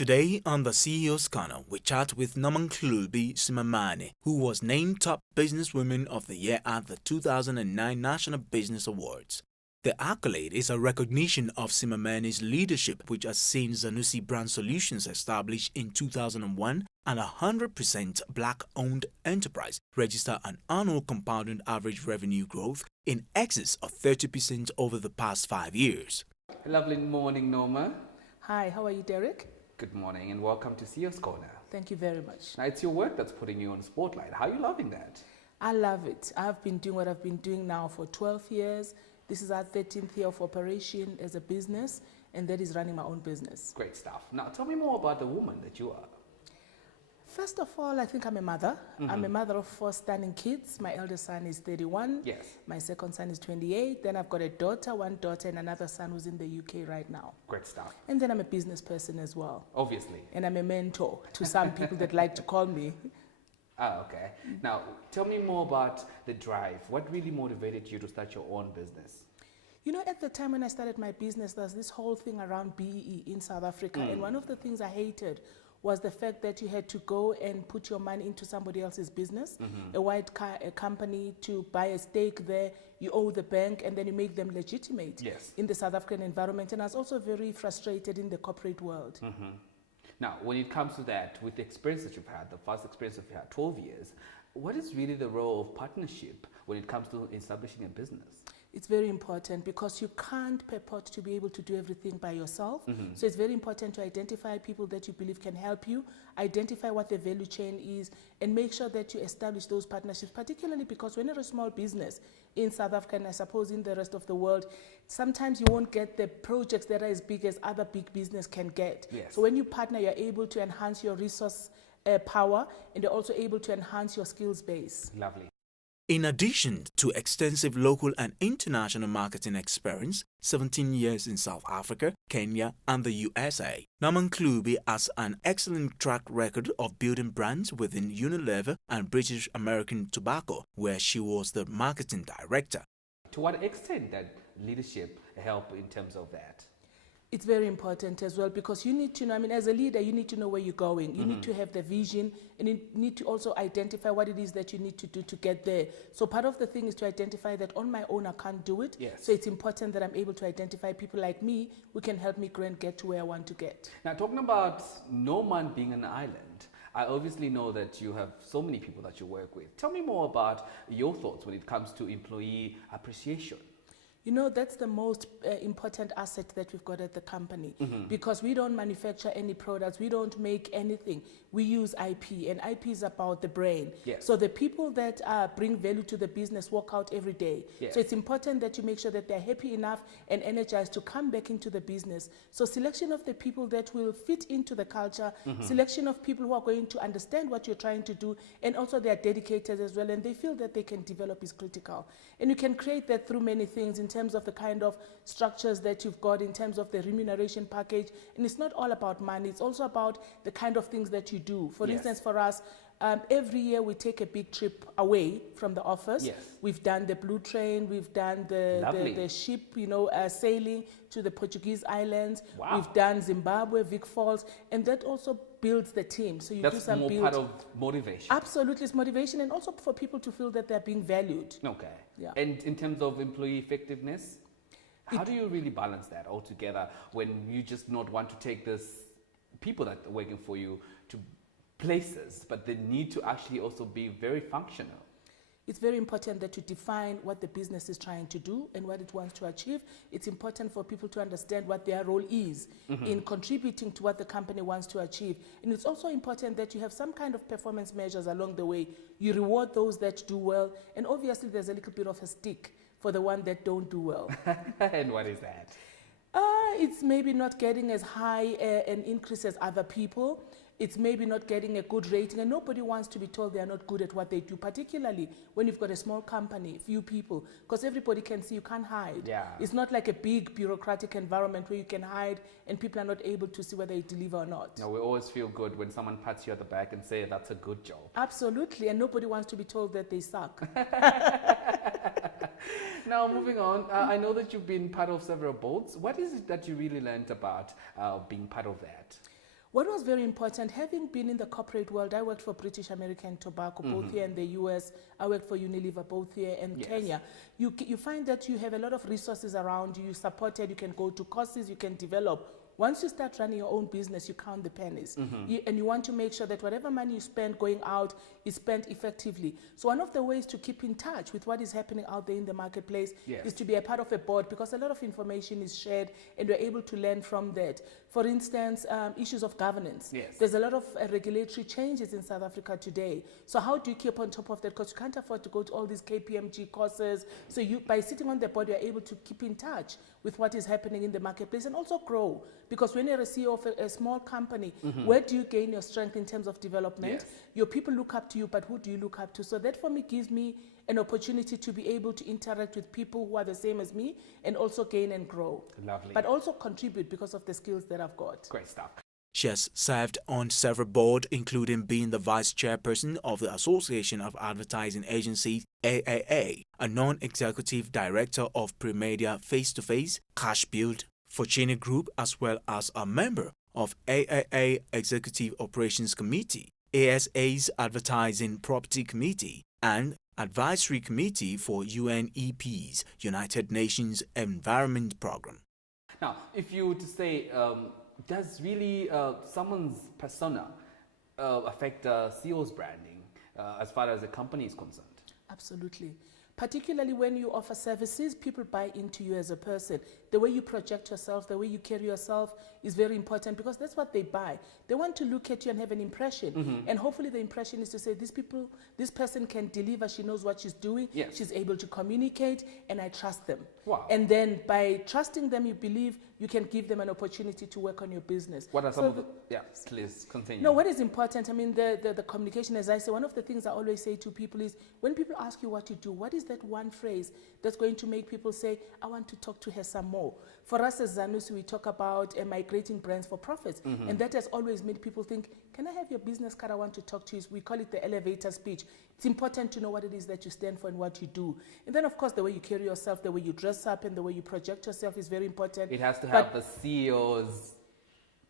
Today on the CEO's Corner, we chat with Nomanhlubi Simamane, who was named Top Businesswoman of the Year at the 2009 National Business Awards. The accolade is a recognition of Simamane's leadership, which has seen Zanussi Brand Solutions established in 2001 and a 100% black-owned enterprise register an annual compounded average revenue growth in excess of 30% over the past 5 years. Lovely morning, Norma. Hi, how are you, Derek? Good morning and welcome to CEO's Corner. Thank you very much. Now, it's your work that's putting you on the spotlight. How are you loving that? I love it. I've been doing what I've been doing now for 12 years. This is our 13th year of operation as a business, and that is running my own business. Great stuff. Now, tell me more about the woman that you are. First of all, I think I'm a mother. I'm a mother of 4 stunning kids. My eldest son is 31. Yes. My second son is 28. Then I've got a daughter, one daughter, and another son who's in the UK right now. Great stuff. And then I'm a business person as well. Obviously. And I'm a mentor to some people that like to call me. Ah, okay. Now, tell me more about the drive. What really motivated you to start your own business? You know, at the time when I started my business, there's this whole thing around BEE in South Africa. And one of the things I hated was the fact that you had to go and put your money into somebody else's business, a company to buy a stake there, you owe the bank, and then you make them legitimate in the South African environment. And I was also very frustrated in the corporate world. Now, when it comes to that, with the experience that you've had, the first experience that you've had, 12 years, what is really the role of partnership when it comes to establishing a business? It's very important because you can't purport to be able to do everything by yourself. So it's very important to identify people that you believe can help you, identify what the value chain is, and make sure that you establish those partnerships, particularly because when you're a small business in South Africa, and I suppose in the rest of the world, sometimes you won't get the projects that are as big as other big business can get. Yes. So when you partner, you're able to enhance your resource power, and you're also able to enhance your skills base. Lovely. In addition to extensive local and international marketing experience, 17 years in South Africa, Kenya, and the USA, Nomanhlubi has an excellent track record of building brands within Unilever and British American Tobacco, where she was the marketing director. To what extent did leadership help in terms of that? It's very important as well because you need to know, I mean, as a leader, you need to know where you're going. You need to have the vision and you need to also identify what it is that you need to do to get there. So part of the thing is to identify that on my own, I can't do it. Yes. So it's important that I'm able to identify people like me who can help me grow and get to where I want to get. Now, talking about Noman being an island, I obviously know that you have so many people that you work with. Tell me more about your thoughts when it comes to employee appreciation. You know, that's the most important asset that we've got at the company because we don't manufacture any products. We don't make anything. We use IP, and IP is about the brain. Yes. So the people that bring value to the business work out every day. Yes. So it's important that you make sure that they're happy enough and energized to come back into the business. So selection of the people that will fit into the culture, selection of people who are going to understand what you're trying to do, and also they're dedicated as well, and they feel that they can develop is critical. And you can create that through many things in terms of the kind of structures that you've got, in terms of the remuneration package. And it's not all about money, it's also about the kind of things that you do. For instance, for us, every year we take a big trip away from the office. Yes. We've done the Blue Train, we've done the ship, you know, sailing to the Portuguese islands. Wow. We've done Zimbabwe, Vic Falls, and that also builds the team. So you That's do some more part of motivation. Absolutely, it's motivation, and also for people to feel that they're being valued. Okay. Yeah. And in terms of employee effectiveness, how do you really balance that all together when you just not want to take this people that are working for you to places, but they need to actually also be very functional? It's very important that you define what the business is trying to do and what it wants to achieve. It's important for people to understand what their role is in contributing to what the company wants to achieve. And it's also important that you have some kind of performance measures along the way. You reward those that do well, and obviously there's a little bit of a stick for the one that don't do well. And what is that? It's maybe not getting as high an increase as other people. It's maybe not getting a good rating, and nobody wants to be told they are not good at what they do, particularly when you've got a small company, few people, because everybody can see, you can't hide. Yeah. It's not like a big bureaucratic environment where you can hide and people are not able to see whether you deliver or not. No, we always feel good when someone pats you at the back and say, that's a good job. Absolutely, and nobody wants to be told that they suck. Now, moving on, I know that you've been part of several boards. What is it that you really learned about being part of that? What was very important, having been in the corporate world, I worked for British American Tobacco, both here in the US. I worked for Unilever, both here and Kenya. You find that you have a lot of resources around you. You're supported. You can go to courses. You can develop. Once you start running your own business, you count the pennies. And you want to make sure that whatever money you spend going out is spent effectively. So one of the ways to keep in touch with what is happening out there in the marketplace is to be a part of a board, because a lot of information is shared and we're able to learn from that. For instance, issues of governance. There's a lot of regulatory changes in South Africa today. So how do you keep on top of that? Because you can't afford to go to all these KPMG courses. So you, by sitting on the board, you're able to keep in touch with what is happening in the marketplace and also grow. Because when you're a CEO of a small company, where do you gain your strength in terms of development? Your people look up to you, but who do you look up to? So that for me gives me an opportunity to be able to interact with people who are the same as me and also gain and grow. Lovely. But also contribute because of the skills that I've got. Great stuff. She has served on several boards, including being the vice chairperson of the Association of Advertising Agencies, AAA, a non-executive director of Premedia Face-to-Face, Cash Build, Fortune Group, as well as a member of AAA Executive Operations Committee, ASA's Advertising Property Committee, and Advisory Committee for UNEP's United Nations Environment Programme. Now, if you were to say, does really someone's persona affect CEO's branding as far as the company is concerned? Absolutely. Particularly when you offer services, people buy into you as a person. The way you project yourself, the way you carry yourself is very important, because that's what they buy. They want to look at you and have an impression. And hopefully the impression is to say, this person can deliver, she knows what she's doing, she's able to communicate, and I trust them. Wow. And then by trusting them, you believe you can give them an opportunity to work on your business. What are some of the, please continue. No, what is important, I mean, the communication, as I say, one of the things I always say to people is, when people ask you what you do, what is that one phrase that's going to make people say, I want to talk to her some more? For us as Zanussi, we talk about migrating brands for profits. And that has always made people think, can I have your business card? I want to talk to you. We call it the elevator speech. It's important to know what it is that you stand for and what you do. And then, of course, the way you carry yourself, the way you dress up, and the way you project yourself is very important. It has to have the CEO's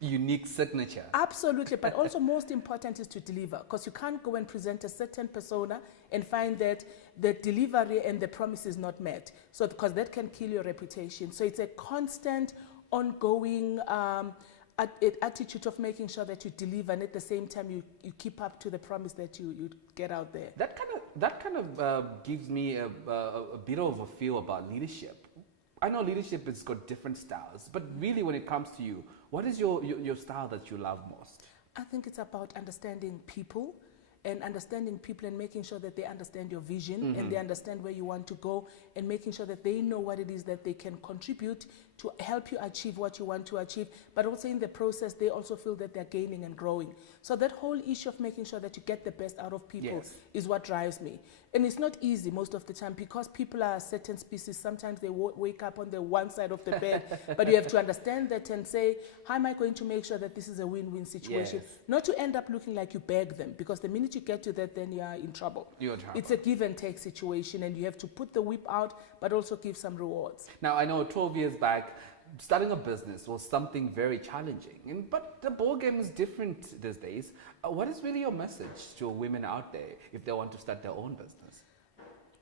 unique signature. Absolutely, but also most important is to deliver, because you can't go and present a certain persona and find that the delivery and the promise is not met. So, because that can kill your reputation. So it's a constant, ongoing attitude of making sure that you deliver, and at the same time you keep up to the promise that you get out there. That kind of gives me a bit of a feel about leadership. I know leadership has got different styles, but really when it comes to you, what is your style that you love most? I think it's about understanding people and making sure that they understand your vision and they understand where you want to go, and making sure that they know what it is that they can contribute to help you achieve what you want to achieve, but also in the process they also feel that they're gaining and growing. So that whole issue of making sure that you get the best out of people is what drives me. And it's not easy most of the time, because people are a certain species. Sometimes they wake up on the one side of the bed, but you have to understand that and say, how am I going to make sure that this is a win-win situation? Not to end up looking like you beg them, because the minute you get to that, then you are in trouble. You're in trouble. It's a give and take situation, and you have to put the whip out, but also give some rewards. Now, I know 12 years back, starting a business was something very challenging, but the ball game is different these days. What is really your message to women out there if they want to start their own business?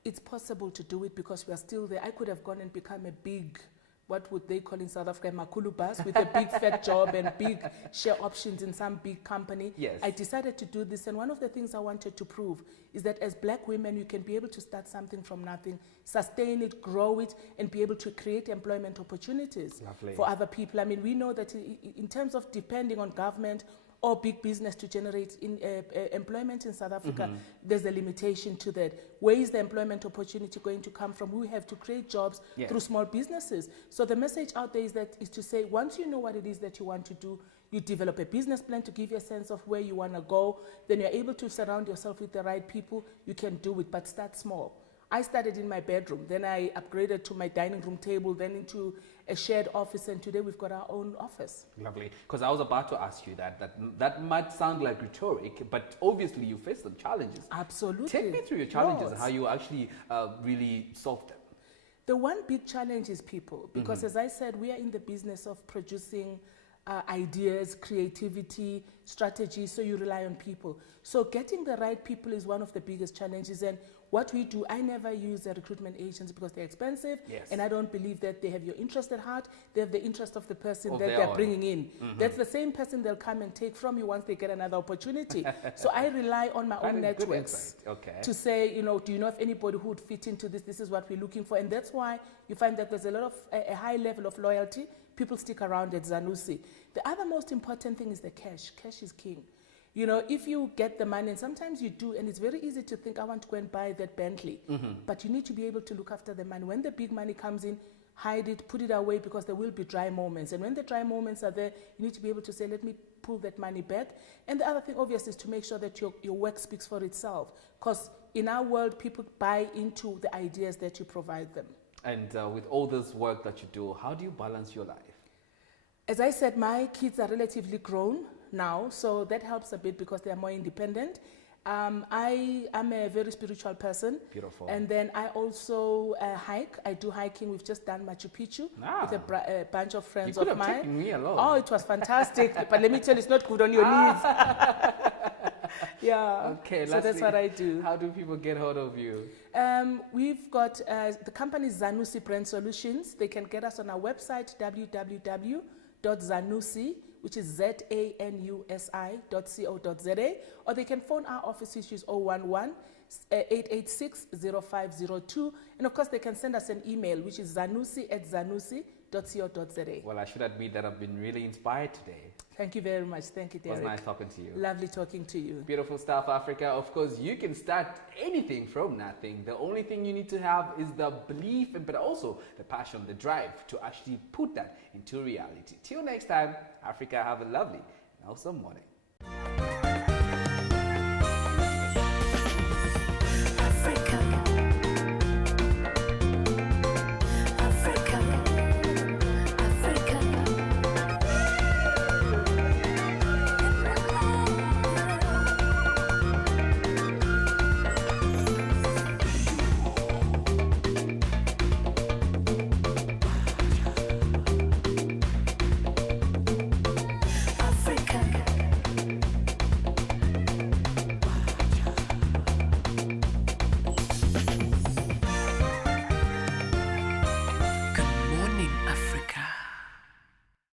It's possible to do it, because we are still there. I could have gone and become a big, what would they call in South Africa, makulu bus, with a big fat job and big share options in some big company. I decided to do this, and one of the things I wanted to prove is that as black women, you can be able to start something from nothing, sustain it, grow it, and be able to create employment opportunities for other people. I mean, we know that in terms of depending on government or big business to generate employment in South Africa, there's a limitation to that. Where is the employment opportunity going to come from? We have to create jobs through small businesses. So the message out there is to say, once you know what it is that you want to do, you develop a business plan to give you a sense of where you want to go, then you're able to surround yourself with the right people, you can do it, but start small. I started in my bedroom, then I upgraded to my dining room table, then into a shared office, and today we've got our own office. Lovely. Because I was about to ask you that might sound like rhetoric, but obviously you faced some challenges. Absolutely. Take me through your challenges and how you actually really solved them. The one big challenge is people, because as I said, we are in the business of producing ideas, creativity, strategy, so you rely on people. So getting the right people is one of the biggest challenges. And what we do, I never use a recruitment agency because they're expensive, and I don't believe that they have your interest at heart. They have the interest of the person that they're bringing in. That's the same person they'll come and take from you once they get another opportunity. So I rely on my own networks to say, you know, do you know of anybody who would fit into this? This is what we're looking for. And that's why you find that there's a lot of a high level of loyalty. People stick around at Zanussi. The other most important thing is the cash. Cash is king. You know, if you get the money, and sometimes you do, and it's very easy to think, I want to go and buy that Bentley. But you need to be able to look after the money. When the big money comes in, hide it, put it away, because there will be dry moments. And when the dry moments are there, you need to be able to say, let me pull that money back. And the other thing, obviously, is to make sure that your work speaks for itself. Because in our world, people buy into the ideas that you provide them. And with all this work that you do, how do you balance your life? As I said, my kids are relatively grown now, so that helps a bit because they are more independent. I am a very spiritual person. Beautiful. And then I also hike. I do hiking. We've just done Machu Picchu with a bunch of friends of mine. You could have taken me along. Oh, it was fantastic. But let me tell you, it's not good on your knees. Yeah. Okay, so that's what I do. How do people get hold of you? We've got the company Zanussi Brand Solutions. They can get us on our website, www.zanussi, which is zanusi.co.za, or they can phone our office, which is 011 886 0502. And of course, they can send us an email, which is zanusi@zanusi.co.za. Well, I should admit that I've been really inspired today. Thank you very much. Thank you, Derek. It was nice talking to you. Lovely talking to you. Beautiful stuff, Africa. Of course, you can start anything from nothing. The only thing you need to have is the belief, but also the passion, the drive to actually put that into reality. Till next time, Africa, have a lovely and awesome morning.